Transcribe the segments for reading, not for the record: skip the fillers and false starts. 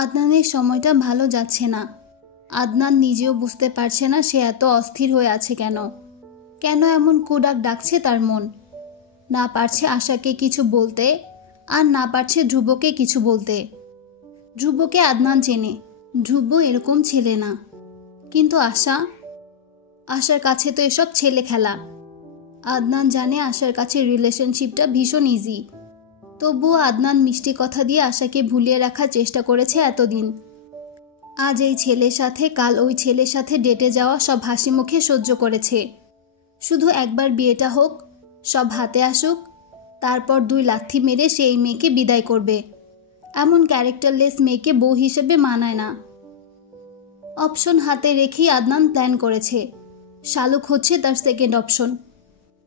আদনানের সময়টা ভালো যাচ্ছে না। আদনান নিজেও বুঝতে পারছে না সে এত অস্থির হয়ে আছে কেন। কেন এমন কুডাক ডাকছে তার মন। না পারছে আশাকে কিছু বলতে, আর না পারছে ধ্রুবকে কিছু বলতে। ধ্রুবকে আদনান চেনে, ধ্রুব এরকম ছেলে না। কিন্তু আশার কাছে তো এসব ছেলে খেলা। আদনান জানে আশার কাছে রিলেশনশিপটা ভীষণ ইজি। তবুও আদনান মিষ্টি কথা দিয়ে আশাকে ভুলিয়ে রাখার চেষ্টা করেছে এতদিন। আজ এই ছেলের সাথে, কাল ওই ছেলের সাথে ডেটে যাওয়া সব হাসি মুখে সহ্য করেছে। শুধু একবার বিয়েটা হোক, সব হাতে আসুক, তারপর 2 লাথি মেরে সে এই মেয়েকে বিদায় করবে। এমন ক্যারেক্টারলেস মেয়েকে বউ হিসেবে মানায় না। অপশন হাতে রেখেই আদনান প্ল্যান করেছে। শালুক হচ্ছে তার সেকেন্ড অপশন।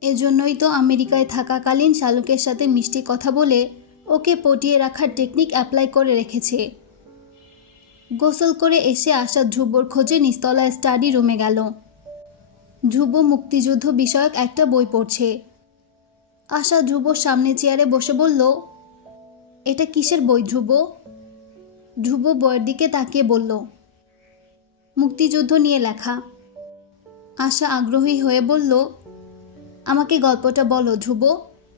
এজন্যই তো আমেরিকায় থাকাকালীন শালুকের সাথে মিষ্টি কথা বলে ওকে পটিয়ে রাখার টেকনিক অ্যাপ্লাই করে রেখেছে। গোসল করে এসে আশা ধ্রুবর খোঁজে নিচতলায় স্টাডি রুমে গেল। ধ্রুব মুক্তিযুদ্ধ বিষয়ক একটা বই পড়ছে। আশা ধ্রুবর সামনে চেয়ারে বসে বলল, এটা কিসের বই ধ্রুব? ধ্রুব বইয়ের দিকে তাকিয়ে বলল, মুক্তিযুদ্ধ নিয়ে লেখা। আশা আগ্রহী হয়ে বলল, আমাকে গল্পটা বলো ধ্রুব,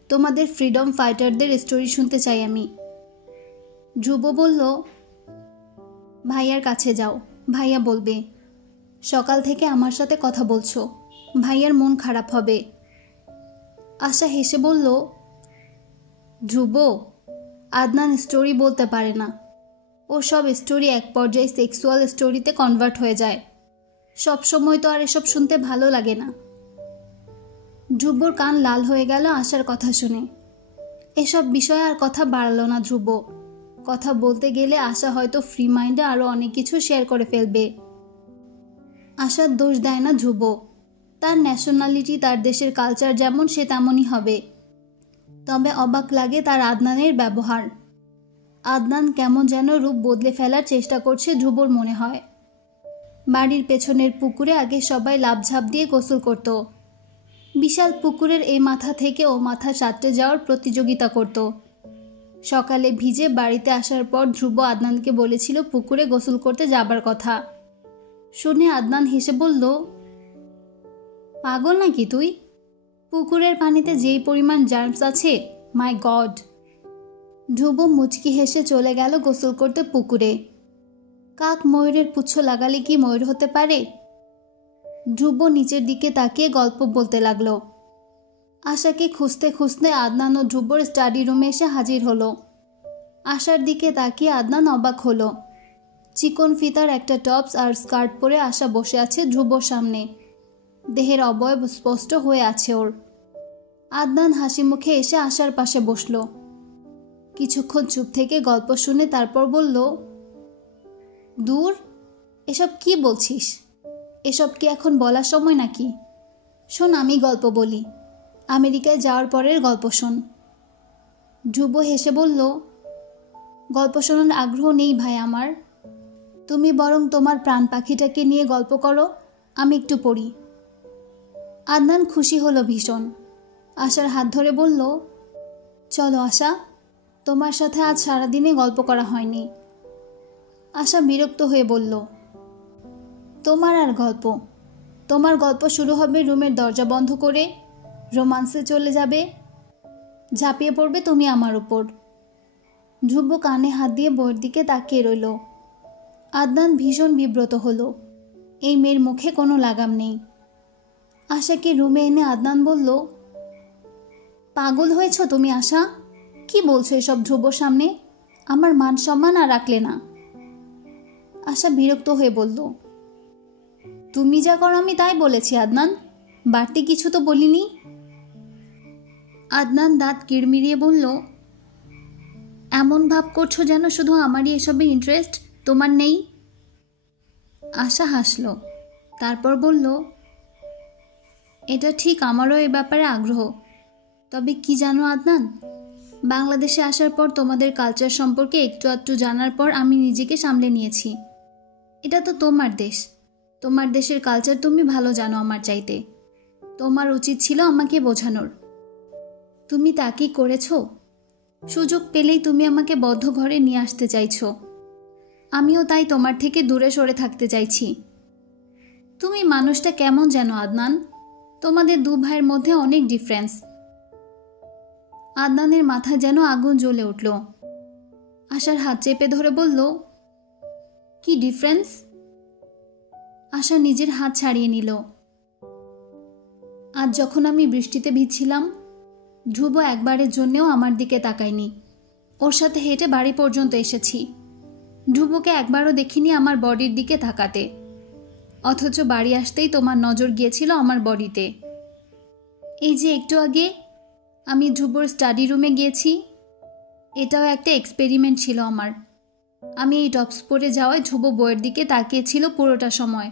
তোমাদের ফ্রিডম ফাইটারদের স্টোরি শুনতে চাই আমি। ধ্রুব বলল, ভাইয়ার কাছে যাও, ভাইয়া বলবে। সকাল থেকে আমার সাথে কথা বলছো, ভাইয়ার মন খারাপ হবে। আশা হেসে বলল, ধ্রুব, আদনান স্টোরি বলতে পারে না। ও সব স্টোরি এক পর্যায়ে সেক্সুয়াল স্টোরিতে কনভার্ট হয়ে যায়। সব সময় তো আর এসব শুনতে ভালো লাগে না। ধ্রুবর কান লাল হয়ে গেল আশার কথা শুনে। এসব বিষয়ে আর কথা বাড়ালো না ধ্রুব। কথা বলতে গেলে আশা হয়তো ফ্রি মাইন্ডে আরও অনেক কিছু শেয়ার করে ফেলবে। আশার দোষ দেয় না ধ্রুব। তার ন্যাশনালিটি, তার দেশের কালচার যেমন সে তেমনই হবে। তবে অবাক লাগে তার আদনানের ব্যবহার। আদনান কেমন যেন রূপ বদলে ফেলার চেষ্টা করছে ধ্রুবর মনে হয়। বাড়ির পেছনের পুকুরে আগে সবাই লাফঝাপ দিয়ে গোসল করত। বিশাল পুকুরের এই মাথা থেকে ও মাথা সাঁতরে যাওয়ার প্রতিযোগিতা করত। সকালে ভিজে বাড়িতে আসার পর ধ্রুব আদনানকে বলেছিল পুকুরে গোসল করতে যাবার কথা। শুনে আদনান হেসে বলল, পাগল নাকি তুই? পুকুরের পানিতে যেই পরিমাণ জার্মস আছে, মাই গড। ধ্রুব মুচকি হেসে চলে গেল গোসল করতে পুকুরে। কাক ময়ূরের পুচ্ছ লাগালে কি ময়ূর হতে পারে? ধ্রুব নিচের দিকে তাকিয়ে গল্প বলতে লাগলো। আশাকে খুঁজতে খুঁজতে আদনান ও ধ্রুবর স্টাডি রুমে এসে হাজির হলো। আশার দিকে তাকিয়ে আদনান অবাক হলো। চিকন ফিতার একটা টপস আর স্কার্ট পরে আশা বসে আছে ধ্রুবর সামনে। দেহের অবয়ব স্পষ্ট হয়ে আছে ওর। আদনান হাসি মুখে এসে আশার পাশে বসল। কিছুক্ষণ চুপ থেকে গল্প শুনে তারপর বলল, দূর, এসব কি বলছিস? এসব কি এখন বলার সময় নাকি? শোন, আমি গল্প বলি। আমেরিকায় যাওয়ার পরের গল্প শোন। ধ্রুব হেসে বলল, গল্প শোনার আগ্রহ নেই ভাই আমার। তুমি বরং তোমার প্রাণ পাখিটাকে নিয়ে গল্প করো, আমি একটু পড়ি। আদনান খুশি হলো ভীষণ। আশার হাত ধরে বলল, চলো আশা, তোমার সাথে আজ সারাদিনে গল্প করা হয়নি। আশা বিরক্ত হয়ে বলল, তোমার আর গল্প? তোমার গল্প শুরু হবে রুমের দরজা বন্ধ করে, রোমান্সে চলে যাবে, ঝাঁপিয়ে পড়বে তুমি আমার উপর। ধ্রুব কানে হাত দিয়ে বইয়ের দিকে তাকিয়ে রইল। আদনান ভীষণ বিব্রত হলো। এই মেয়ের মুখে কোনো লাগাম নেই। আশাকে রুমে এনে আদনান বলল, পাগল হয়েছ তুমি আশা? কি বলছো এসব ধ্রুবর সামনে? আমার মান সম্মান আর রাখলে না। আশা বিরক্ত হয়ে বলল, তুমি যা করো আমি তাই বলেছি আদনান, বাড়তি কিছু তো বলিনি। আদনান দাঁত কিড়মিড়িয়ে বলল, এমন ভাব করছো যেন শুধু আমারই এসবে ইন্টারেস্ট, তোমার নেই। আশা হাসল, তারপর বলল, এটা ঠিক, আমারও এ ব্যাপারে আগ্রহ। তবে কি জানো আদনান, বাংলাদেশে আসার পর তোমাদের কালচার সম্পর্কে একটু আধটু জানার পর আমি নিজেকে সামলে নিয়েছি। এটা তো তোমার দেশ, তোমার দেশের কালচার তুমি ভালো জানো আমার চাইতে। তোমার উচিত ছিল আমাকে বোঝানোর। তুমি তা কি করেছো? সুযোগ পেলেই তুমি আমাকে বদ্ধ ঘরে নিয়ে আসতে চাইছো। আমিও তাই তোমার থেকে দূরে সরে থাকতে চাইছি। তুমি মানুষটা কেমন যেন আদনান, তোমাদের দু ভাইয়ের মধ্যে অনেক ডিফারেন্স। আদনানের মাথা যেন আগুন জ্বলে উঠল। আশার হাত চেপে ধরে বলল, কি ডিফারেন্স? আশা নিজের হাত ছাড়িয়ে নিল। আজ যখন আমি বৃষ্টিতে ভিজছিলাম, ধ্রুব একবারের জন্যেও আমার দিকে তাকায়নি। ওর সাথে হেঁটে বাড়ি পর্যন্ত এসেছি। ধ্রুবকে একবারও দেখিনি আমার বডির দিকে তাকাতে, অথচ বাড়ি আসতেই তোমার নজর গিয়েছিল আমার বডিতে। এই যে একটু আগে আমি ধ্রুবর স্টাডি রুমে গিয়েছি, এটাও একটা এক্সপেরিমেন্ট ছিল আমার। আমি এই টপস পরে যাওয়ায় ধ্রুব বইয়ের দিকে তাকিয়েছিল পুরোটা সময়।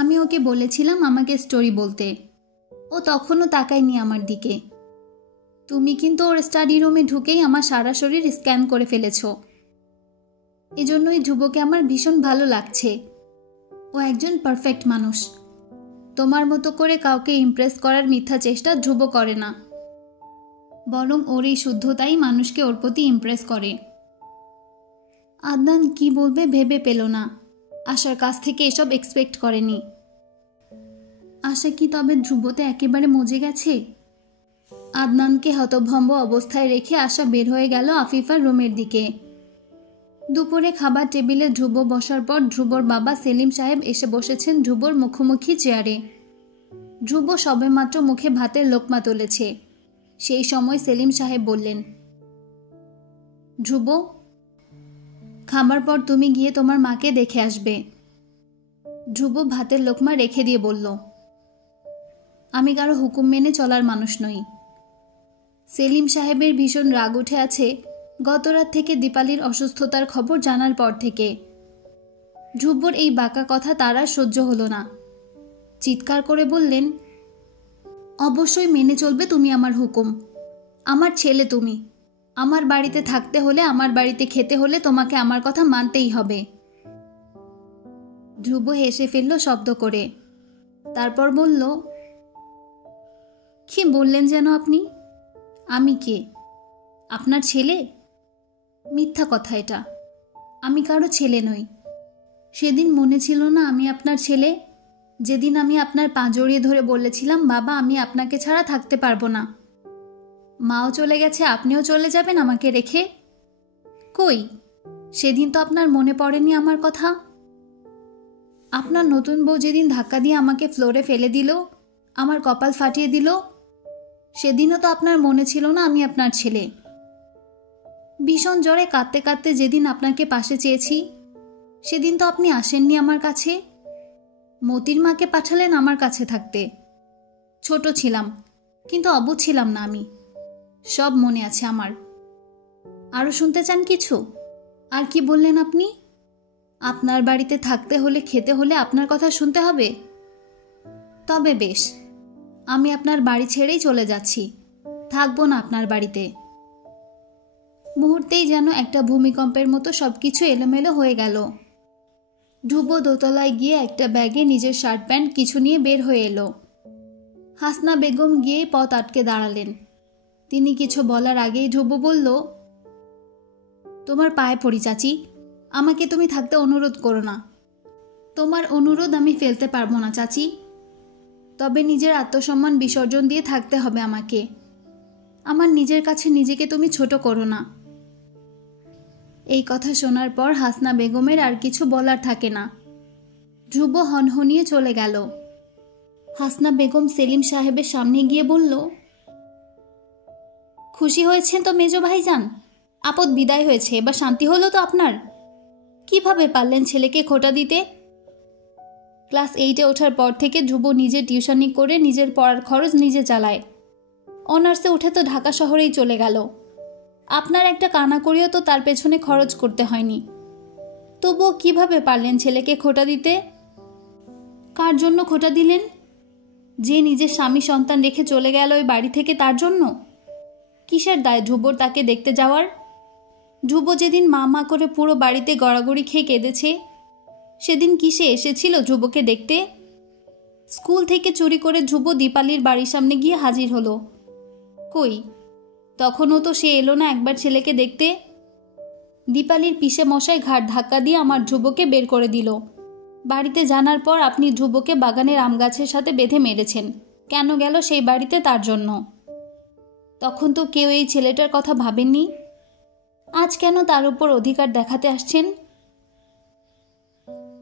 আমি ওকে বলেছিলাম আমাকে স্টোরি বলতে, ও তখনও তাকায়নি আমার দিকে। তুমি কিন্তু ওর স্টাডি রুমে ঢুকেই আমার সারা শরীর স্ক্যান করে ফেলেছ। এজন্যই ধ্রুবকে আমার ভীষণ ভালো লাগছে। ও একজন পারফেক্ট মানুষ। তোমার মতো করে কাউকে ইমপ্রেস করার মিথ্যা চেষ্টা ধ্রুব করে না, বরং ওর এই শুদ্ধতাই মানুষকে ওর প্রতি ইমপ্রেস করে। আদনান কি বলবে ভেবে পেল না। আশার কাছ থেকে এসব এক্সপেক্ট করেনি। আশা কি তবে ধ্রুবতে একেবারে মজে গেছে? আদনানকে হতভম্ব অবস্থায় রেখে আশা বের হয়ে গেল আফিফার রুমের দিকে। দুপুরে খাবার টেবিলে ধ্রুব বসার পর ধ্রুবর বাবা সেলিম সাহেব এসে বসেছেন ধ্রুবর মুখোমুখি চেয়ারে। ধ্রুব সবেমাত্র মুখে ভাতের লোকমা তুলেছে। সেই সময় সেলিম সাহেব বললেন, ধ্রুব, খাবার পর তুমি গিয়ে তোমার মাকে দেখে আসবে। ধ্রুব ভাতের লোকমা রেখে দিয়ে বলল, আমি কারো হুকুম মেনে চলার মানুষ নই। সেলিম সাহেবের ভীষণ রাগ উঠে আছে গত রাত থেকে দীপালির অসুস্থতার খবর জানার পর থেকে। ধ্রুবর এই বাঁকা কথা তার আর সহ্য হলো না। চিৎকার করে বললেন, অবশ্যই মেনে চলবে তুমি আমার হুকুম। আমার ছেলে তুমি। আমার বাড়িতে থাকতে হলে, আমার বাড়িতে খেতে হলে তোমাকে আমার কথা মানতেই হবে। ধ্রুব হেসে ফেলল শব্দ করে। তারপর বলল, কি বললেন যেন আপনি? আমি কে? আপনার ছেলে? মিথ্যা কথা এটা। আমি কারো ছেলে নই। সেদিন মনে ছিল না আমি আপনার ছেলে? যেদিন আমি আপনার পা জড়িয়ে ধরে বলেছিলাম, বাবা আমি আপনাকে ছাড়া থাকতে পারবো না। মাও চলে গেছে, আপনিও চলে যাবেন আমাকে রেখে। কই, সেদিন তো আপনার মনে পড়েনি আমার কথা। আপনার নতুন বউ যেদিন ধাক্কা দিয়ে আমাকে ফ্লোরে ফেলে দিল, আমার কপাল ফাটিয়ে দিল, সেদিনও তো আপনার মনে ছিল না আমি আপনার ছেলে। ভীষণ জ্বরে কাঁদতে কাঁদতে যেদিন আপনাকে পাশে চেয়েছি, সেদিন তো আপনি আসেননি আমার কাছে। মতির মাকে পাঠালেন আমার কাছে থাকতে। ছোট ছিলাম, কিন্তু অবুঝ ছিলাম না আমি। সব মনে আছে আমার। আরও শুনতে চান কিছু? আর কি বললেন আপনি? আপনার বাড়িতে থাকতে হলে, খেতে হলে আপনার কথা শুনতে হবে? তবে বেশ, আমি আপনার বাড়ি ছেড়েই চলে যাচ্ছি। থাকবো না আপনার বাড়িতে। মুহূর্তেই যেন একটা ভূমিকম্পের মতো সবকিছু এলোমেলো হয়ে গেল। ধ্রুব দোতলায় গিয়ে একটা ব্যাগে নিজের শার্ট প্যান্ট কিছু নিয়ে বের হয়ে এলো। হাসনা বেগম গিয়ে পথ আটকে দাঁড়ালেন। তিনি কিছু বলার আগেই ধ্রুব বলল, তোমার পায়ে পড়ি চাচি, আমাকে তুমি থাকতে অনুরোধ করো না। তোমার অনুরোধ আমি ফেলতে পারবো না চাচি। তবে নিজের আত্মসম্মান বিসর্জন দিয়ে থাকতে হবে আমাকে। আমার নিজের কাছে নিজেকে তুমি ছোট করো না। এই কথা শোনার পর হাসনা বেগমের আর কিছু বলার থাকে না। ধ্রুব হনহনিয়ে চলে গেল। হাসনা বেগম সেলিম সাহেবের সামনে গিয়ে বলল, খুশি হয়েছেন তো মেজো ভাইজান? আপদ বিদায় হয়েছে, এবার শান্তি হলো তো আপনার? কিভাবে পারলেন ছেলেকে খোটা দিতে? ক্লাস 8-এ ওঠার পর থেকে ধ্রুব নিজে টিউশনি করে নিজের পড়ার খরচ নিজে চালায়। অনার্সে উঠে তো ঢাকা শহরেই চলে গেল। আপনার একটা কানা করিও তো তার পেছনে খরচ করতে হয়নি। তবুও কিভাবে পারলেন ছেলেকে খোটা দিতে? কার জন্য খোটা দিলেন? যে নিজের স্বামী সন্তান রেখে চলে গেল ওই বাড়ি থেকে, তার জন্য? কিসের দায় ধ্রুবর তাকে দেখতে যাওয়ার? ধ্রুব যেদিন মা মা করে পুরো বাড়িতে গড়াগড়ি খেয়ে কেঁদেছে, সেদিন কিসে এসেছিল ধ্রুবকে দেখতে? স্কুল থেকে চুরি করে ধ্রুব দীপালির বাড়ির সামনে গিয়ে হাজির হলো। কই, তখনও তো সে এলো না একবার ছেলেকে দেখতে। দীপালির পিসে মশাই ঘাট ধাক্কা দিয়ে আমার ধ্রুবকে বের করে দিল। বাড়িতে জানার পর আপনি ধ্রুবকে বাগানের আম গাছের সাথে বেঁধে মেরেছেন। কেন গেল সেই বাড়িতে? তার জন্য। তখন তো কেউ এই ছেলেটার কথা ভাবেননি। আজ কেন তার উপর অধিকার দেখাতে আসছেন?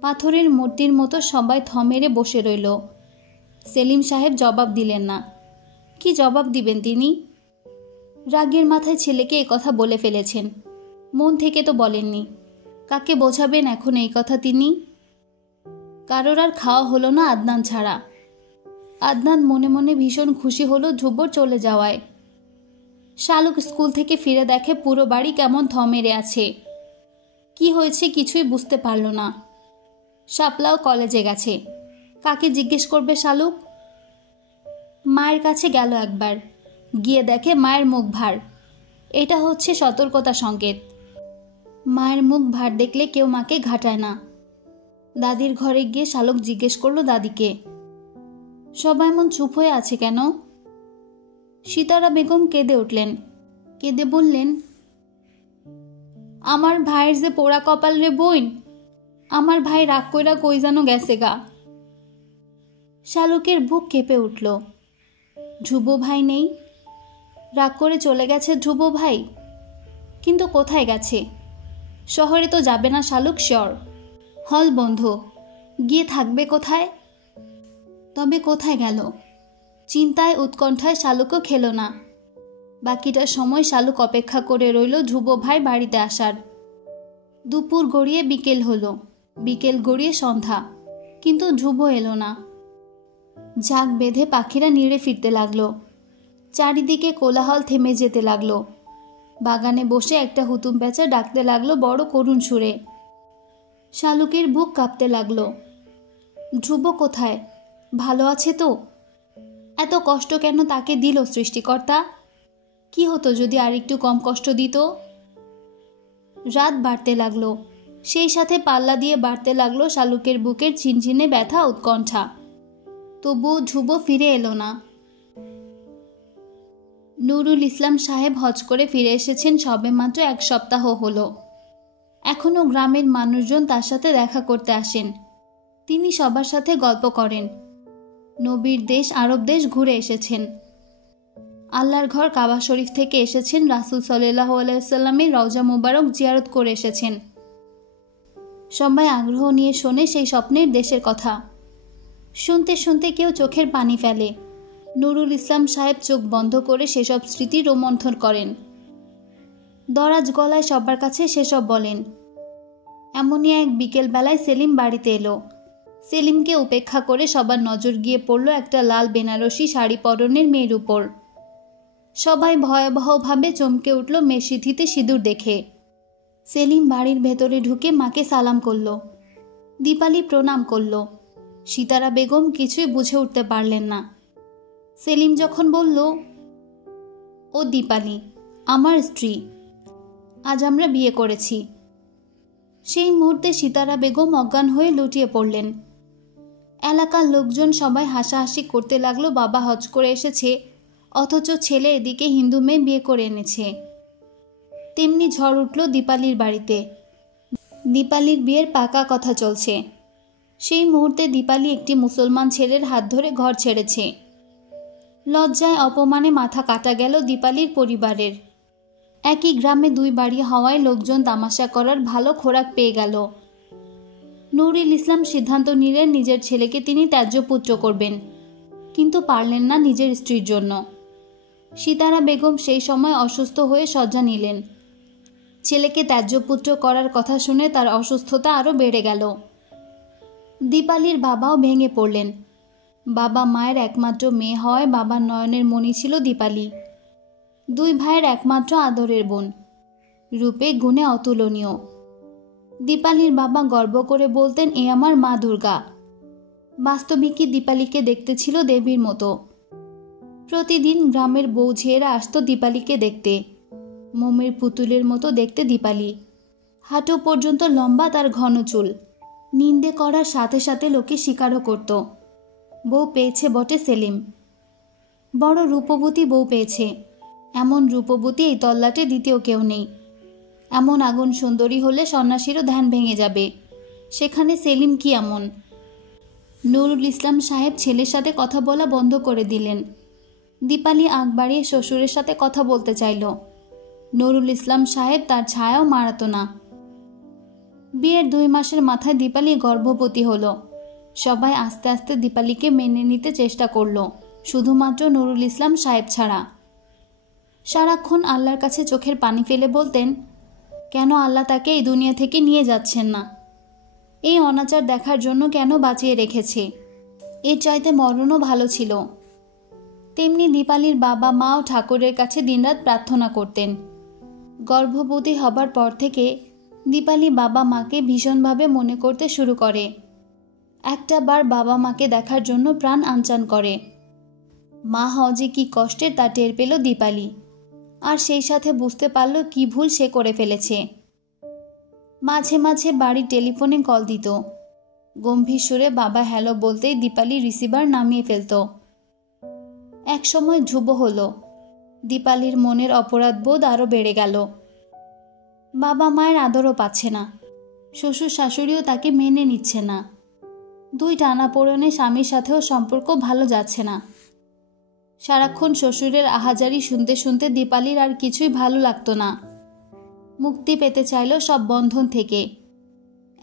পাথরের মূর্তির মতো সবাই থ মেরে বসে রইল। সেলিম সাহেব জবাব দিলেন না। কি জবাব দিবেন তিনি? রাগের মাথায় ছেলেকে কথা বলে ফেলেছেন, মন থেকে তো বলেননি। কাকে বোঝাবেন এখন এই কথা তিনি? কারোর আর খাওয়া হলো না আদনান ছাড়া। আদনান মনে মনে ভীষণ খুশি হলো ধ্রুবর চলে যাওয়ায়। শালুক স্কুল থেকে ফিরে দেখে পুরো বাড়ি কেমন থ মেরে আছে। কি হয়েছে কিছুই বুঝতে পারল না। শাপলাও কলেজে গেছে। কাকে জিজ্ঞেস করবে শালুক? মায়ের কাছে গেল একবার, গিয়ে দেখে মায়ের মুখ ভার। এটা হচ্ছে সতর্কতা সংকেত। মায়ের মুখ ভার দেখলে কেউ মাকে ঘাটায় না। দাদির ঘরে গিয়ে শালুক জিজ্ঞেস করলো দাদিকে, সবাই এমন চুপ হয়ে আছে কেন? সিতারা বেগম কেঁদে উঠলেন। কেঁদে বললেন, আমার ভাইয়ের যে পোড়া কপাল রে বোন, আমার ভাই রাগ কইরা কই যেন গেছে গা। শালুকের বুক কেঁপে উঠল। ধ্রুব ভাই নেই? রাগ করে চলে গেছে ধ্রুব ভাই? কিন্তু কোথায় গেছে? শহরে তো যাবে না শালুক শিওর। হল বন্ধ, গিয়ে থাকবে কোথায়? তবে কোথায় গেল? চিন্তায় উৎকণ্ঠায় শালুকও খেল না। বাকিটা সময় শালুক অপেক্ষা করে রইল ধ্রুব ভাই বাড়িতে আসার। দুপুর গড়িয়ে বিকেল হলো, বিকেল গড়িয়ে সন্ধ্যা, কিন্তু ধ্রুব এলো না। ঝাঁক বেঁধে পাখিরা নিড়ে ফিরতে লাগলো। চারিদিকে কোলাহল থেমে যেতে লাগলো। বাগানে বসে একটা হুতুম প্যাঁচা ডাকতে লাগলো বড় করুণ সুরে। শালুকের বুক কাঁপতে লাগলো। ধ্রুব কোথায়? ভালো আছে তো? এত কষ্ট কেন তাকে দিল সৃষ্টিকর্তা? কি হতো যদি আর একটু কম কষ্ট দিত? রাত বাড়তে লাগলো, সেই সাথে পাল্লা দিয়ে বাড়তে লাগলো শালুকের বুকের চিনচিনে ব্যথা উৎকণ্ঠা। তবুও ধ্রুব ফিরে এলো না। নুরুল ইসলাম সাহেব হজ করে ফিরে এসেছেন সবেমাত্র 1 সপ্তাহ হলো। এখনও গ্রামের মানুষজন তার সাথে দেখা করতে আসেন। তিনি সবার সাথে গল্প করেন। নবীর দেশ আরব দেশ ঘুরে এসেছেন। আল্লাহর ঘর কাবা শরীফ থেকে এসেছেন। রাসূল সাল্লাল্লাহু আলাইহি ওয়াসাল্লামের রওজা মুবারক জিয়ারত করে এসেছেন। সবাই আগ্রহ নিয়ে শোনে সেই স্বপ্নের দেশের কথা। শুনতে শুনতে কেউ চোখের পানি ফেলে। নুরুল ইসলাম সাহেব চোখ বন্ধ করে সেসব স্মৃতি রোমন্থন করেন। দরাজ গলায় সবার কাছে সেসব বলেন। এমনই এক বিকেলবেলায় সেলিম বাড়িতে এলো। সেলিমকে উপেক্ষা করে সবার নজর গিয়ে পড়ল একটা লাল বেনারসি শাড়ি পরনের মেয়ের উপর। সবাই ভয়াবহভাবে চমকে উঠল মেশিথিতে সিঁদুর দেখে। সেলিম বাড়ির ভেতরে ঢুকে মাকে সালাম করল। দীপালি প্রণাম করল। সিতারা বেগম কিছুই বুঝে উঠতে পারলেন না। সেলিম যখন বলল, ও দীপালি, আমার স্ত্রী, আজ আমরা বিয়ে করেছি, সেই মুহূর্তে সিতারা বেগম অজ্ঞান হয়ে লুটিয়ে পড়লেন। এলাকার লোকজন সবাই হাসাহাসি করতে লাগলো। বাবা হজ করে এসেছে, অথচ ছেলে এদিকে হিন্দু মেয়ে বিয়ে করে এনেছে। তেমনি ঝড় উঠল দীপালির বাড়িতে। দীপালির বিয়ের পাকা কথা চলছে। সেই মুহূর্তে দীপালি একটি মুসলমান ছেলের হাত ধরে ঘর ছেড়েছে। লজ্জায় অপমানে মাথা কাটা গেল দীপালির পরিবারের। একই গ্রামে 2 বাড়ি হওয়ায় লোকজন তামাশা করার ভালো খোরাক পেয়ে গেল। নুরুল ইসলাম সিদ্ধান্ত নিলেন নিজের ছেলেকে তিনি ত্যায্য পুত্র করবেন, কিন্তু পারলেন না নিজের স্ত্রীর জন্য। সিতারা বেগম সেই সময় অসুস্থ হয়ে শয্যা নিলেন। ছেলেকে ত্যায্য পুত্র করার কথা শুনে তার অসুস্থতা আরও বেড়ে গেল। দীপালির বাবাও ভেঙে পড়লেন। বাবা মায়ের একমাত্র মেয়ে হওয়ায় বাবার নয়নের মণি ছিল দীপালি। 2 ভাইয়ের একমাত্র আদরের বোন, রূপে গুণে অতুলনীয়। দীপালির বাবা গর্ব করে বলতেন, এ আমার মা দুর্গা। বাস্তবিকই দীপালিকে দেখতে ছিল দেবীর মতো। প্রতিদিন গ্রামের বউ ঝিয়েরা আসতো দীপালিকে দেখতে। মোমের পুতুলের মতো দেখতে দীপালি। হাঁটু পর্যন্ত লম্বা তার ঘন চুল। নিন্দে করার সাথে সাথে লোকে স্বীকারও করত। বউ পেয়েছে বটে সেলিম, বড় রূপবতী বউ পেয়েছে। এমন রূপবতী এই তল্লাটে দ্বিতীয় কেউ নেই। এমন আগুন সুন্দরী হলে সন্ন্যাসীরও ধ্যান ভেঙে যাবে। সেখানে সেলিম কি এমন? নুরুল ইসলাম সাহেব ছেলের সাথে কথা বলা বন্ধ করে দিলেন। দীপালি আগ বাড়িয়ে শ্বশুরের সাথে কথা বলতে চাইল। নুরুল ইসলাম সাহেব তার ছায়াও মারাতো না। বিয়ের 2 মাসের মাথায় দীপালি গর্ভবতী হলো। সবাই আস্তে আস্তে দীপালিকে মেনে নিতে চেষ্টা করলো, শুধুমাত্র নুরুল ইসলাম সাহেব ছাড়া। সারাক্ষণ আল্লাহর কাছে চোখের পানি ফেলে বলতেন, কেন আল্লাহ তাকে এই দুনিয়া থেকে নিয়ে যাচ্ছেন না? এই অনাচার দেখার জন্য কেন বাঁচিয়ে রেখেছে? এর চাইতে মরণও ভালো ছিল। তেমনি দীপালির বাবা মাও ঠাকুরের কাছে দিনরাত প্রার্থনা করতেন। গর্ভবতী হবার পর থেকে দীপালি বাবা মাকে ভীষণভাবে মনে করতে শুরু করে। একটা বার বাবা মাকে দেখার জন্য প্রাণ আনচান করে। মা হওয়া যে কি কষ্টের তা টের পেল দীপালি, আর সেই সাথে বুঝতে পারল কি ভুল সে করে ফেলেছে। মাঝে মাঝে বাড়ির টেলিফোনে কল দিত। গম্ভীর সুরে বাবা হ্যালো বলতেই দীপালি রিসিভার নামিয়ে ফেলত। এক সময় ধ্রুব হলো। দীপালির মনের অপরাধ বোধ আরও বেড়ে গেল। বাবা মায়ের আদরও পাচ্ছে না, শ্বশুর শাশুড়িও তাকে মেনে নিচ্ছে না। 2 টানাপোড়েনে স্বামীর সাথেও সম্পর্ক ভালো যাচ্ছে না। সারাক্ষণ শ্বশুরের আহাজারি শুনতে শুনতে দীপালির আর কিছুই ভালো লাগতো না। মুক্তি পেতে চাইল সব বন্ধন থেকে।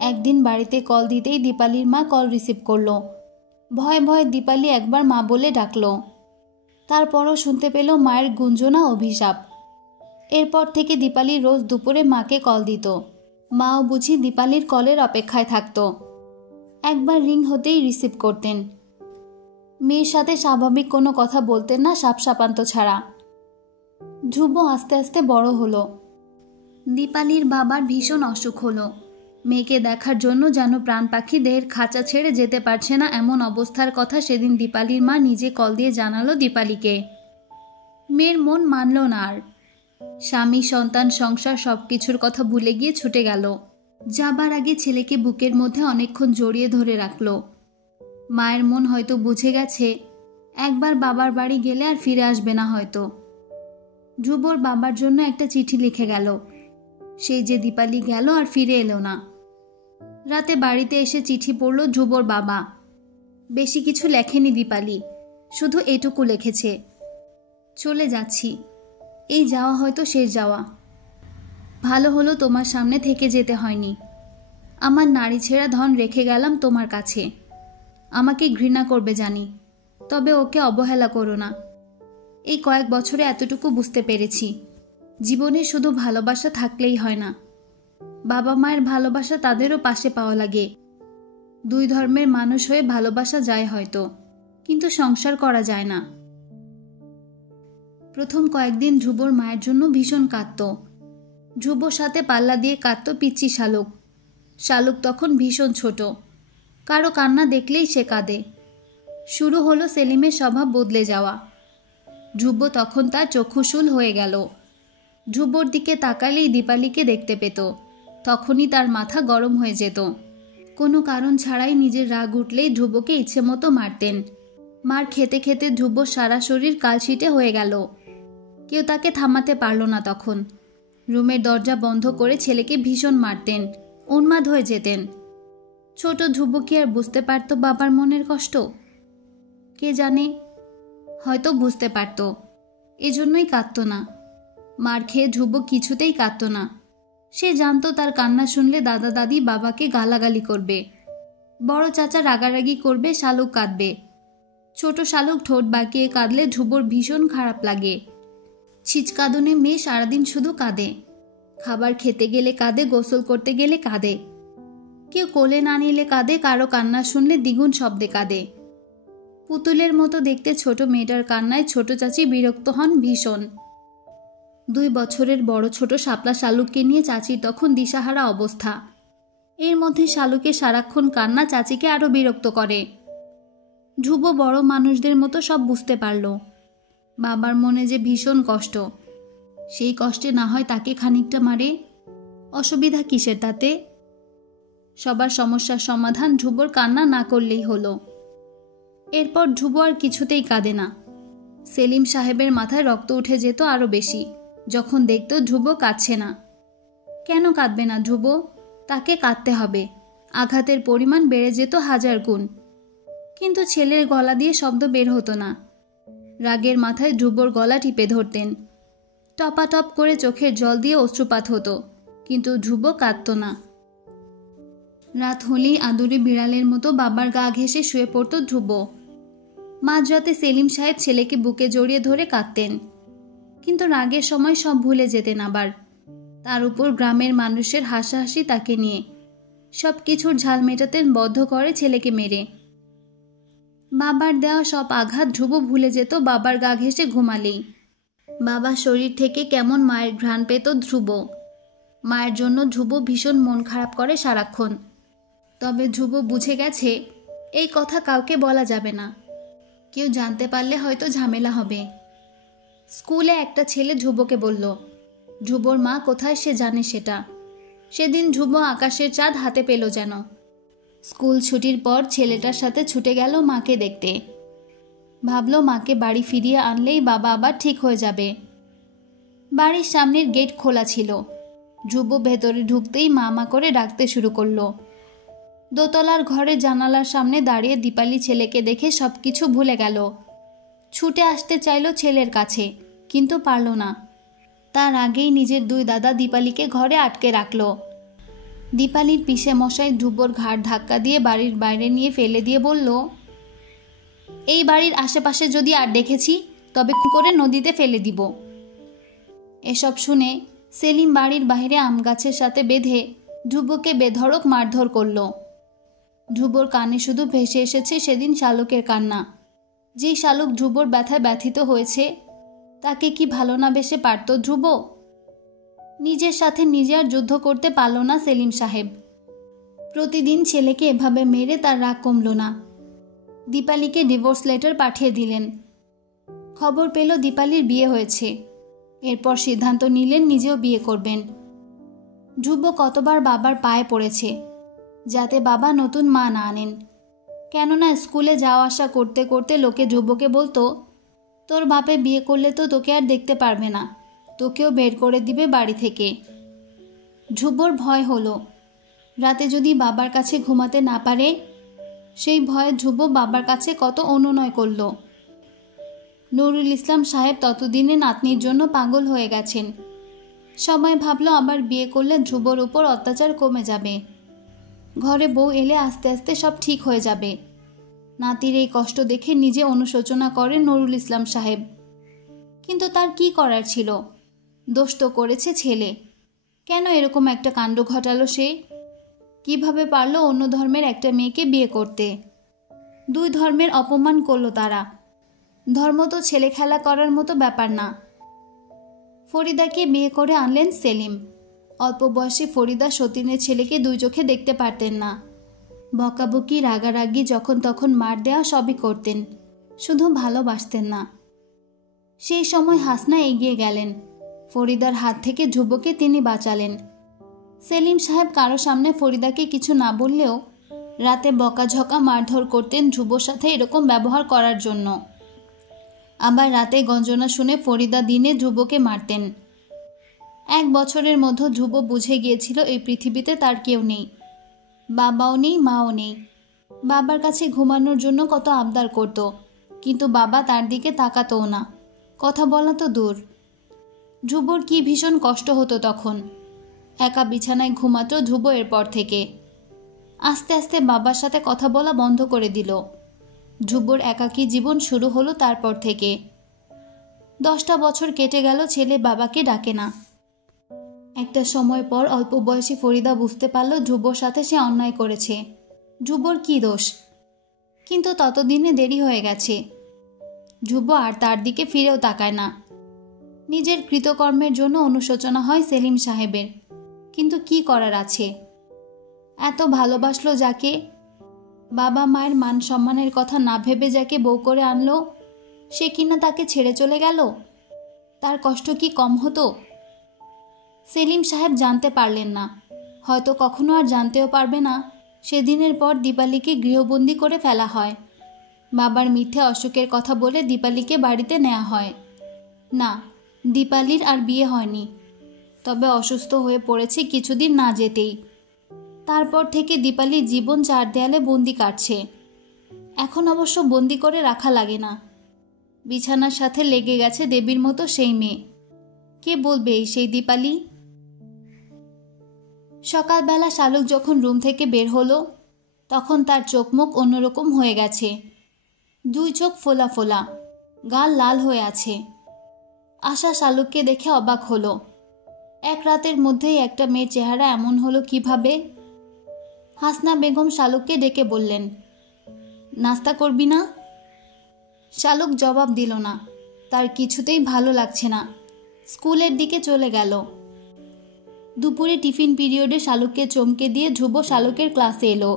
একদিন বাড়িতে কল দিতেই দীপালির মা কল রিসিভ করল। ভয়ে ভয়ে দীপালি একবার মা বলে ডাকল। তারপরও শুনতে পেল মায়ের গুঞ্জনা অভিশাপ। এরপর থেকে দীপালি রোজ দুপুরে মাকে কল দিত। মাও বুঝি দীপালির কলের অপেক্ষায় থাকত। একবার রিং হতেই রিসিভ করতেন। মেয়ের সাথে স্বাভাবিক কোনো কথা বলতেন না, সাপসাপান্ত ছাড়া। ধ্রুব আস্তে আস্তে বড় হলো। দীপালির বাবার ভীষণ অসুখ হলো। মেয়েকে দেখার জন্য যেন প্রাণ পাখি দেহের খাঁচা ছেড়ে যেতে পারছে না, এমন অবস্থার কথা সেদিন দীপালির মা নিজে কল দিয়ে জানালো দীপালিকে। মেয়ের মন মানল না আর। স্বামী, সন্তান, সংসার সবকিছুর কথা ভুলে গিয়ে ছুটে গেল। যাবার আগে ছেলেকে বুকের মধ্যে অনেকক্ষণ জড়িয়ে ধরে রাখল। মায়ের মন হয়তো বুঝে গেছে একবার বাবার বাড়ি গেলে আর ফিরে আসবে না হয়তো। ধ্রুবর বাবার জন্য একটা চিঠি লিখে গেল। সেই যে দীপালি গেল আর ফিরে এলো না। রাতে বাড়িতে এসে চিঠি পড়ল ধ্রুবর বাবা। বেশি কিছু লেখেনি দীপালি, শুধু এটুকু লিখেছে, চলে যাচ্ছি, এই যাওয়া হয়তো শেষ যাওয়া। ভালো হলো তোমার সামনে থেকে যেতে হয়নি। আমার নারী ছেঁড়া ধন রেখে গেলাম তোমার কাছে। আমাকে ঘৃণা করবে জানি, তবে ওকে অবহেলা করো না। এই কয়েক বছরে এতটুকু বুঝতে পেরেছি, জীবনে শুধু ভালোবাসা থাকলেই হয় না। বাবা মায়ের ভালোবাসা তাদেরও পাশে পাওয়া লাগে। 2 ধর্মের মানুষ হয়ে ভালোবাসা যায় হয়তো, কিন্তু সংসার করা যায় না। প্রথম কয়েকদিন ধ্রুবর মায়ের জন্য ভীষণ কাঁদত। ধ্রুবর সাথে পাল্লা দিয়ে কাঁদত পিচ্চি শালুক। শালুক তখন ভীষণ ছোট, কারো কান্না দেখলেই সে কাঁদে। শুরু হলো সেলিমের স্বভাব বদলে যাওয়া। ধ্রুব তখন তার চক্ষুশূল হয়ে গেল। ধ্রুবর দিকে তাকালেই দীপালিকে দেখতে পেত। তখনই তার মাথা গরম হয়ে যেত। কোনো কারণ ছাড়াই নিজের রাগ উঠলেই ধ্রুবকে ইচ্ছে মতো মারতেন। মার খেতে খেতে ধ্রুব সারা শরীর কালশিটে হয়ে গেল। কেউ তাকে থামাতে পারল না তখন। রুমের দরজা বন্ধ করে ছেলেকে ভীষণ মারতেন, উন্মাদ হয়ে যেতেন। ছোট ধ্রুব কি আর বুঝতে পারত বাবার মনের কষ্ট? কে জানে, হয়তো বুঝতে পারত, এজন্যই কাঁদত না। মার খেয়ে ধ্রুব কিছুতেই কাঁদত না। সে জানত তার কান্না শুনলে দাদা দাদি বাবাকে গালাগালি করবে, বড় চাচা রাগারাগি করবে, শালুক কাঁদবে। ছোট শালুক ঠোঁট বাঁকিয়ে কাঁদলে ধ্রুবর ভীষণ খারাপ লাগে। ছিচকাদনে মেয়ে সারাদিন শুধু কাঁদে। খাবার খেতে গেলে কাঁদে, গোসল করতে গেলে কাঁদে। কেউ কোলে না নিলে কাঁদে, কারো কান্না শুনলে দ্বিগুণ শব্দে কাঁদে। পুতুলের মতো দেখতে ছোট মেয়েটার কান্নায় ছোট চাচি বিরক্ত হন ভীষণ। 2 বছরের বড় ছোট শাপলা শালুককে নিয়ে চাচির তখন দিশাহারা অবস্থা। এর মধ্যে শালুকের সারাক্ষণ কান্না চাচিকে আরো বিরক্ত করে। ধ্রুব বড় মানুষদের মতো সব বুঝতে পারল। বাবার মনে যে ভীষণ কষ্ট, সেই কষ্টে না হয় তাকে খানিকটা মারে, অসুবিধা কিসের তাতে? সবার সমস্যার সমাধান ধ্রুবর কান্না না করলেই হলো। এরপর ধ্রুব আর কিছুতেই কাঁদে না। সেলিম সাহেবের মাথায় রক্ত উঠে যেত আরও বেশি যখন দেখত ধ্রুব কাঁদছে না। কেন কাঁদবে না ধ্রুব? তাকে কাঁদতে হবে। আঘাতের পরিমাণ বেড়ে যেত 1000 গুণ, কিন্তু ছেলের গলা দিয়ে শব্দ বের হতো না। রাগের মাথায় ধ্রুবর গলা টিপে ধরতেন। টপাটপ করে চোখের জল দিয়ে অশ্রুপাত হতো, কিন্তু ধ্রুব কাঁদত না। রাত হলেই আদুরে বিড়ালের মতো বাবার গা ঘেঁষে শুয়ে পড়ত ধ্রুব। মাঝরাতে সেলিম সাহেব ছেলেকে বুকে জড়িয়ে ধরে কাঁদতেন, কিন্তু রাগের সময় সব ভুলে যেতেন আবার। তার উপর গ্রামের মানুষের হাসাহাসি তাকে নিয়ে। সব কিছুর ঝাল মেটাতেন বদ্ধ করে ছেলেকে মেরে। বাবার দেওয়া সব আঘাত ধ্রুব ভুলে যেত বাবার গা ঘেঁষে ঘুমালেই। বাবার শরীর থেকে কেমন মায়ের ঘ্রাণ পেত ধ্রুব। মায়ের জন্য ধ্রুব ভীষণ মন খারাপ করে সারাক্ষণ। তবে ধ্রুব বুঝে গেছে এই কথা কাউকে বলা যাবে না। কেউ জানতে পারলে হয়তো ঝামেলা হবে। স্কুলে একটা ছেলে ধ্রুবকে বলল, ধ্রুবর মা কোথায় সে জানে সেটা। সেদিন ধ্রুব আকাশের চাঁদ হাতে পেল যেন। স্কুল ছুটির পর ছেলেটার সাথে ছুটে গেল মাকে দেখতে। ভাবল মাকে বাড়ি ফিরিয়ে আনলেই বাবা আবার ঠিক হয়ে যাবে। বাড়ির সামনের গেট খোলা ছিল। ধ্রুব ভেতরে ঢুকতেই মা মা করে ডাকতে শুরু করলো। দোতলার ঘরের জানালার সামনে দাঁড়িয়ে দীপালি ছেলেকে দেখে সব কিছু ভুলে গেল। ছুটে আসতে চাইল ছেলের কাছে, কিন্তু পারল না। তার আগেই নিজের 2 দাদা দীপালিকে ঘরে আটকে রাখল। দীপালির পিসে মশাই ধ্রুবর ঘাড় ধাক্কা দিয়ে বাড়ির বাইরে নিয়ে ফেলে দিয়ে বলল, এই বাড়ির আশেপাশে যদি আর দেখেছি তবে করে নদীতে ফেলে দিব। এসব শুনে সেলিম বাড়ির বাইরে আম গাছের সাথে বেঁধে ধ্রুবকে বেধড়ক মারধর করল। ধ্রুবর কানে শুধু ভেসে এসেছে সেদিন শালুকের কান্না। যেই শালুক ধ্রুবর ব্যথায় ব্যথিত হয়েছে, তাকে কি ভালো না বেসে পারত ধ্রুব? নিজের সাথে নিজে আর যুদ্ধ করতে পারল না সেলিম সাহেব। প্রতিদিন ছেলেকে এভাবে মেরে তার রাগ কমল না। দীপালিকে ডিভোর্স লেটার পাঠিয়ে দিলেন। খবর পেল দীপালির বিয়ে হয়েছে। এরপর সিদ্ধান্ত নিলেন নিজেও বিয়ে করবেন। ধ্রুব কতবার বাবার পায়ে পড়েছে যাতে বাবা নতুন মা না আনেন। কেননা স্কুলে যাওয়া আসা করতে করতে লোকে ধ্রুবকে বলতো, তোর বাপে বিয়ে করলে তো তোকে আর দেখতে পারবে না, তোকেও বের করে দিবে বাড়ি থেকে। ধ্রুবর ভয় হলো, রাতে যদি বাবার কাছে ঘুমাতে না পারে। সেই ভয়ে ধ্রুব বাবার কাছে কত অনুনয় করল। নুরুল ইসলাম সাহেব ততদিনে নাতনির জন্য পাগল হয়ে গেছেন। সবাই ভাবল আবার বিয়ে করলে ধ্রুবর উপর অত্যাচার কমে যাবে। ঘরে বউ এলে আস্তে আস্তে সব ঠিক হয়ে যাবে। নাতির এই কষ্ট দেখে নিজে অনুশোচনা করেন নুরুল ইসলাম সাহেব। কিন্তু তার কি করার ছিল? দোষ তো করেছে ছেলে। কেন এরকম একটা কাণ্ড ঘটালো সে? কিভাবে পারলো অন্য ধর্মের একটা মেয়েকে বিয়ে করতে? 2 ধর্মের অপমান করলো তারা। ধর্ম তো ছেলে খেলা করার মতো ব্যাপার না। ফরিদাকে বিয়ে করে আনলেন সেলিম। অল্প বয়সে ফরিদা সতীনের ছেলেকে 2 চোখে দেখতে পারতেন না। বকাবকি, রাগারাগি, যখন তখন মার দেওয়া সবই করতেন, শুধু ভালোবাসতেন না। সেই সময় হাসনা এগিয়ে গেলেন। ফরিদার হাত থেকে ধ্রুবকে তিনি বাঁচালেন। সেলিম সাহেব কারো সামনে ফরিদাকে কিছু না বললেও রাতে বকাঝকা মারধর করতেন ধ্রুবর সাথে এরকম ব্যবহার করার জন্য। আবার রাতে গঞ্জনা শুনে ফরিদা দিনে ধ্রুবকে মারতেন। 1 বছরের মধ্যে ধ্রুব বুঝে গিয়েছিল এই পৃথিবীতে তার কেউ নেই। বাবাও নেই, মাও নেই। বাবার কাছে ঘুমানোর জন্য কত আবদার করত, কিন্তু বাবা তার দিকে তাকাতও না, কথা বলা তো দূর। ধ্রুবর কি ভীষণ কষ্ট হতো তখন। একা বিছানায় ঘুমাতো ধ্রুব এরপর থেকে। আস্তে আস্তে বাবার সাথে কথা বলা বন্ধ করে দিল। ধ্রুবর একাকী জীবন শুরু হলো তারপর থেকে। 10টা বছর কেটে গেল, ছেলে বাবাকে ডাকে না। একটা সময় পর অল্প বয়সী ফরিদা বুঝতে পারল ধ্রুবর সাথে সে অন্যায় করেছে। ধ্রুবর কি দোষ? কিন্তু ততদিনে দেরি হয়ে গেছে। ধ্রুব আর তার দিকে ফিরেও তাকায় না। নিজের কৃতকর্মের জন্য অনুশোচনা হয় সেলিম সাহেবের, কিন্তু কি করার আছে? এত ভালোবাসলো যাকে, বাবা মায়ের মান সম্মানের কথা না ভেবে যাকে বউ করে আনলো, সে কিনা তাকে ছেড়ে চলে গেল। তার কষ্ট কি কম হতো? সেলিম সাহেব জানতে পারলেন না, হয়তো কখনো আর জানতেও পারবে না। সেদিনের পর দীপালিকে গৃহবন্দী করে ফেলা হয়। বাবার মিথ্যে অসুখের কথা বলে দীপালিকে বাড়িতে নেওয়া হয়। না, দীপালির আর বিয়ে হয়নি, তবে অসুস্থ হয়ে পড়েছে কিছুদিন না যেতেই। তারপর থেকে দীপালির জীবন চার দেয়ালে বন্দি কাটছে। এখন অবশ্য বন্দি করে রাখা লাগে না, বিছানার সাথে লেগে গেছে দেবীর মতো সেই মেয়ে। কে বলবে এই সেই দীপালি? সকালবেলা শালুক যখন রুম থেকে বের হলো তখন তার চোখ মুখ অন্যরকম হয়ে গেছে। দুই চোখ ফোলা ফোলা, গাল লাল হয়ে আছে। আশা শালুককে দেখে অবাক হলো। এক রাতের মধ্যেই একটা মেয়ের চেহারা এমন হলো কিভাবে? হাসনা বেগম শালুককে ডেকে বললেন, নাস্তা করবি না? শালুক জবাব দিল না, তার কিছুতেই ভালো লাগছে না। স্কুলের দিকে চলে গেল। দুপুরে টিফিন পিরিয়ডে শালুককে চমকে দিয়ে ধ্রুব শালুকের ক্লাসে এলো।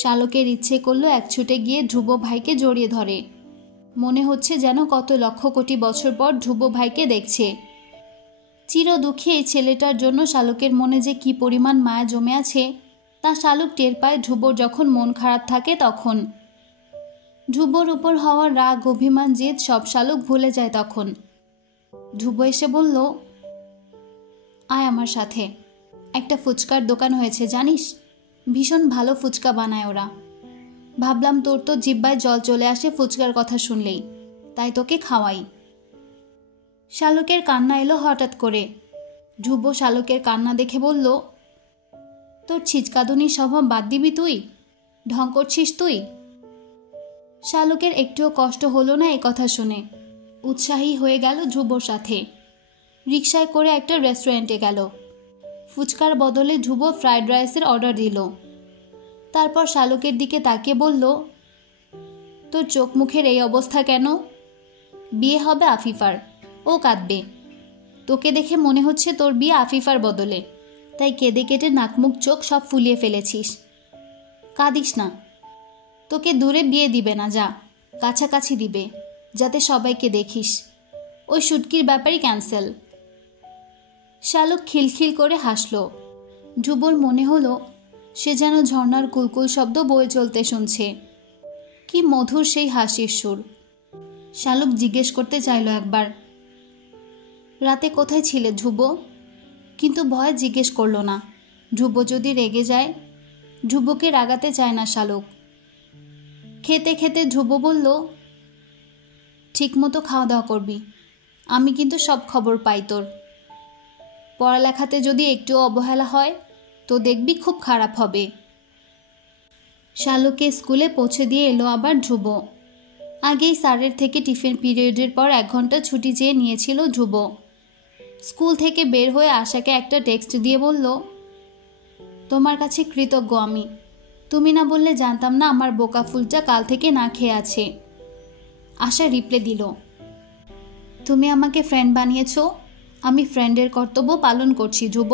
শালুকের ইচ্ছে করলো এক ছুটে গিয়ে ধ্রুব ভাইকে জড়িয়ে ধরে। মনে হচ্ছে যেন কত লক্ষ কোটি বছর পর ধ্রুব ভাইকে দেখছে। চির দুঃখী এই ছেলেটার জন্য শালুকের মনে যে কি পরিমাণ মায়া জমে আছে তা শালুক টের পায় ধ্রুবর যখন মন খারাপ থাকে তখন। ধ্রুবর উপর হওয়ার রাগ, অভিমান, জেদ সব শালুক ভুলে যায় তখন। ধ্রুব এসে বলল, আয় আমার সাথে, একটা ফুচকার দোকান হয়েছে জানিস, ভীষণ ভালো ফুচকা বানায় ওরা। ভাবলাম তোর তো জিহ্বায় জল চলে আসে ফুচকার কথা শুনলেই, তাই তোকে খাওয়াই। শালুকের কান্না এলো হঠাৎ করে। ধ্রুব শালুকের কান্না দেখে বলল, তোর ছিচকাদুনির স্বভাব বাদ দিবি তুই? ঢং করছিস তুই? শালুকের একটুও কষ্ট হলো না এ কথা শুনে। উৎসাহী হয়ে গেল ধ্রুবর সাথে। রিকশায় করে একটা রেস্টুরেন্টে গেল। ফুচকার বদলে ধ্রুব ফ্রাইড রাইসের অর্ডার দিল। তারপর শালুকের দিকে তাকিয়ে বলল, তোর চোখ মুখের এই অবস্থা কেন? বিয়ে হবে আফিফার, ও কাঁদবে। তোকে দেখে মনে হচ্ছে তোর বিয়ে আফিফার বদলে, তাই কেঁদে কেটে নাকমুখ চোখ সব ফুলিয়ে ফেলেছিস। কাঁদিস না, তোকে দূরে বিয়ে দিবে না, যা কাছাকাছি দিবে, যাতে সবাইকে দেখিস। ওই শুটকির ব্যাপারই ক্যান্সেল। শালুক খিলখিল করে হাসল। ধ্রুবর মনে হলো সে যেন ঝর্ণার কুলকুল শব্দ বয়ে চলতে শুনছে। কি মধুর সেই হাসির সুর। শালুক জিজ্ঞেস করতে চাইল একবার, রাতে কোথায় ছিলে ধ্রুব? কিন্তু ভয় জিজ্ঞেস করল না। ধ্রুব যদি রেগে যায়। ধ্রুবকে রাগাতে চায় না শালুক। খেতে খেতে ধ্রুব বলল, ঠিকমতো খাওয়া দাওয়া করবি, আমি কিন্তু সব খবর পাই তোর। পড়ালেখাতে যদি একটু অবহেলা হয় তো দেখবি খুব খারাপ হবে। শালুককে স্কুলে পৌঁছে দিয়ে এলো আবার ধ্রুব। আগেই স্যারের থেকে টিফিন পিরিয়ডের পর 1 ঘন্টা ছুটি চেয়ে নিয়েছিল ধ্রুব। স্কুল থেকে বের হয়ে আশাকে একটা টেক্সট দিয়ে বলল, তোমার কাছে কৃতজ্ঞ আমি, তুমি না বললে জানতাম না আমার বোকা ফুলটা কাল থেকে না খেয়ে আছে। আশা রিপ্লে দিল, তুমি আমাকে ফ্রেন্ড বানিয়েছ, আমি ফ্রেন্ডের কর্তব্য পালন করছি ধ্রুব।